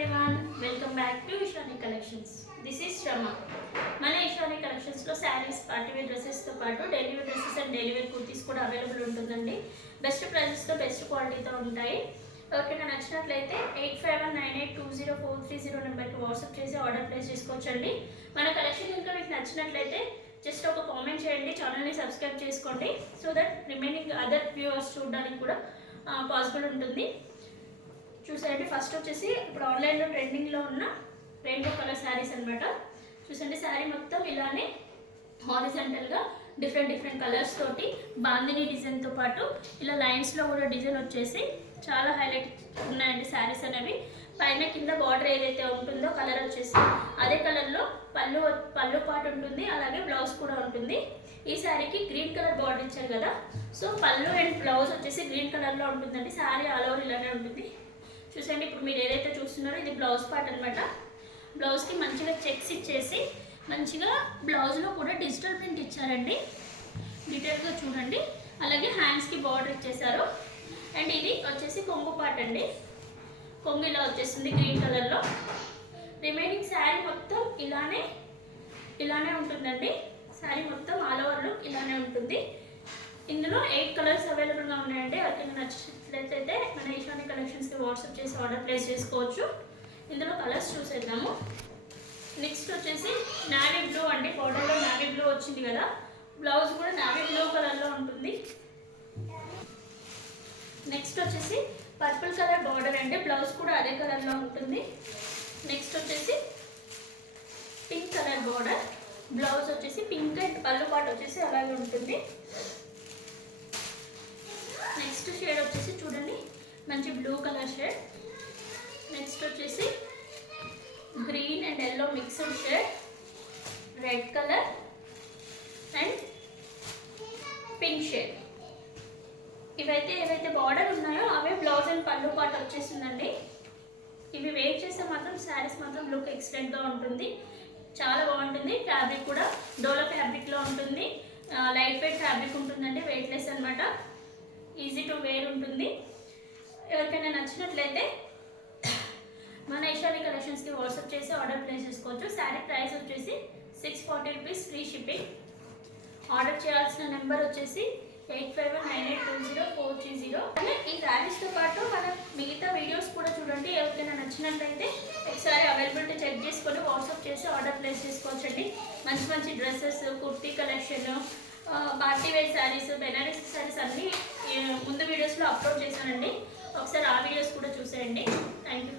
everyone, welcome back to Ishani Collections. This is Shrama. మన Ishani collections లో saris, party wear dresses తో పాటు daily wear dresses and daily wear kurtis కూడా available ఉంటుందండి. Best prices తో best క్వాలిటీతో ఉంటాయి. ఎవరికైనా నచ్చినట్లయితే 8598204330 నెంబర్కి వాట్సాప్ చేసి ఆర్డర్ ప్లేస్ చేసుకోవచ్చండి. మన కలెక్షన్ కనుక మీకు నచ్చినట్లయితే జస్ట్ ఒక కామెంట్ చేయండి, ఛానల్ని సబ్స్క్రైబ్ చేసుకోండి. So that remaining other viewers చూడడానికి కూడా పాసిబుల్ ఉంటుంది. చూసారండి, ఫస్ట్ వచ్చేసి ఇప్పుడు ఆన్లైన్లో ట్రెండింగ్లో ఉన్న రెయిన్బో కలర్ శారీస్ అనమాట. చూసండి, శారీ మొత్తం ఇలానే హారిజంటల్గా డిఫరెంట్ కలర్స్ తోటి బాందిని డిజైన్తో పాటు ఇలా లైన్స్లో కూడా డిజైన్ వచ్చేసి చాలా హైలైట్ ఉన్నాయండి శారీస్ అనేవి. పైన కింద బార్డర్ ఏదైతే ఉంటుందో కలర్ వచ్చేసి అదే కలర్లో పళ్ళు పాటు ఉంటుంది, అలాగే బ్లౌజ్ కూడా ఉంటుంది. ఈ శారీకి గ్రీన్ కలర్ బార్డర్ ఇచ్చారు కదా, సో పళ్ళు అండ్ బ్లౌజ్ వచ్చేసి గ్రీన్ కలర్లో ఉంటుందండి. శారీ ఆల్ ఓవర్ ఇలానే ఉంటుంది. చూసండి, ఇప్పుడు మీరు ఏదైతే చూస్తున్నారో ఇది బ్లౌజ్ పార్ట్ అనమాట. బ్లౌజ్కి మంచిగా చెక్స్ ఇచ్చేసి మంచిగా బ్లౌజ్లో కూడా డిజిటల్ ప్రింట్ ఇచ్చారండి. డీటెయిల్గా చూడండి. అలాగే హ్యాండ్స్కి బార్డర్ ఇచ్చేసారు. అండ్ ఇది వచ్చేసి కొంగు పార్ట్ అండి. కొంగు ఇలా వచ్చేసింది గ్రీన్ కలర్లో. రిమైనింగ్ శారీ మొత్తం ఇలానే ఉంటుందండి. శారీ మొత్తం ఆల్ ఓవర్ లుక్ ఇలానే ఉంటుంది. ఇందులో 8 కలర్స్ అవైలబుల్గా ఉన్నాయండి. ఎవరికైనా నచ్చినట్లయితే మన ఇషాని కలెక్షన్స్కి వాట్సాప్ చేసి ఆర్డర్ ప్లేస్ చేసుకోవచ్చు. ఇందులో కలర్స్ చూసేద్దాము. నెక్స్ట్ వచ్చేసి నావీ బ్లూ అండి. బార్డర్లో నావీ బ్లూ వచ్చింది కదా, బ్లౌజ్ కూడా నావీ బ్లూ కలర్లో ఉంటుంది. నెక్స్ట్ వచ్చేసి పర్పుల్ కలర్ బార్డర్ అండి, బ్లౌజ్ కూడా అదే కలర్లో ఉంటుంది. నెక్స్ట్ వచ్చేసి పింక్ కలర్ బార్డర్, బ్లౌజ్ వచ్చేసి పింక్ అండ్ పళ్ళు పాటు వచ్చేసి అలాగే ఉంటుంది. నెక్స్ట్ షేడ్ వచ్చేసి చూడండి, మంచి బ్లూ కలర్ షేడ్. నెక్స్ట్ వచ్చేసి green and yellow mixed shade, red colour and pink shade. ఏవైతే బార్డర్ ఉన్నాయో అవే బ్లౌజ్ అండ్ పళ్ళు పాటు వచ్చేసిందండి. ఇవి వేర్ చేస్తే మాత్రం శారీస్ మాత్రం లుక్ ఎక్సలెంట్గా ఉంటుంది, చాలా బాగుంటుంది. ఫ్యాబ్రిక్ కూడా డోలో ఫ్యాబ్రిక్లో ఉంటుంది, లైట్ వెయిట్ ఫ్యాబ్రిక్ ఉంటుందండి, వెయిట్లెస్ అనమాట, ఈజీ టు వేర్ ఉంటుంది. ఎవరికైనా నచ్చినట్లయితే మన ఇషాని కలెక్షన్స్కి వాట్సాప్ చేసి ఆర్డర్ ప్లేస్ చేసుకోవచ్చు. శారీ ప్రైస్ వచ్చేసి 640 రూపీస్, ఫ్రీ షిప్పింగ్. ఆర్డర్ చేయాల్సిన నెంబర్ వచ్చేసి 8598204330. అలాగే ఈ శారీస్తో పాటు మన మిగతా వీడియోస్ కూడా చూడండి. ఎవరికైనా నచ్చినట్లయితే ఒకసారి అవైలబిలిటీ చెక్ చేసుకొని వాట్సాప్ చేసి ఆర్డర్ ప్లేస్ చేసుకోవచ్చండి. మంచి dresses, kurti collection, party wear saris, Banaras saris అన్నీ ముందు వీడియోస్లో అప్లోడ్ చేశానండి. ఒకసారి ఆ వీడియోస్ కూడా చూసేయండి. Thank you.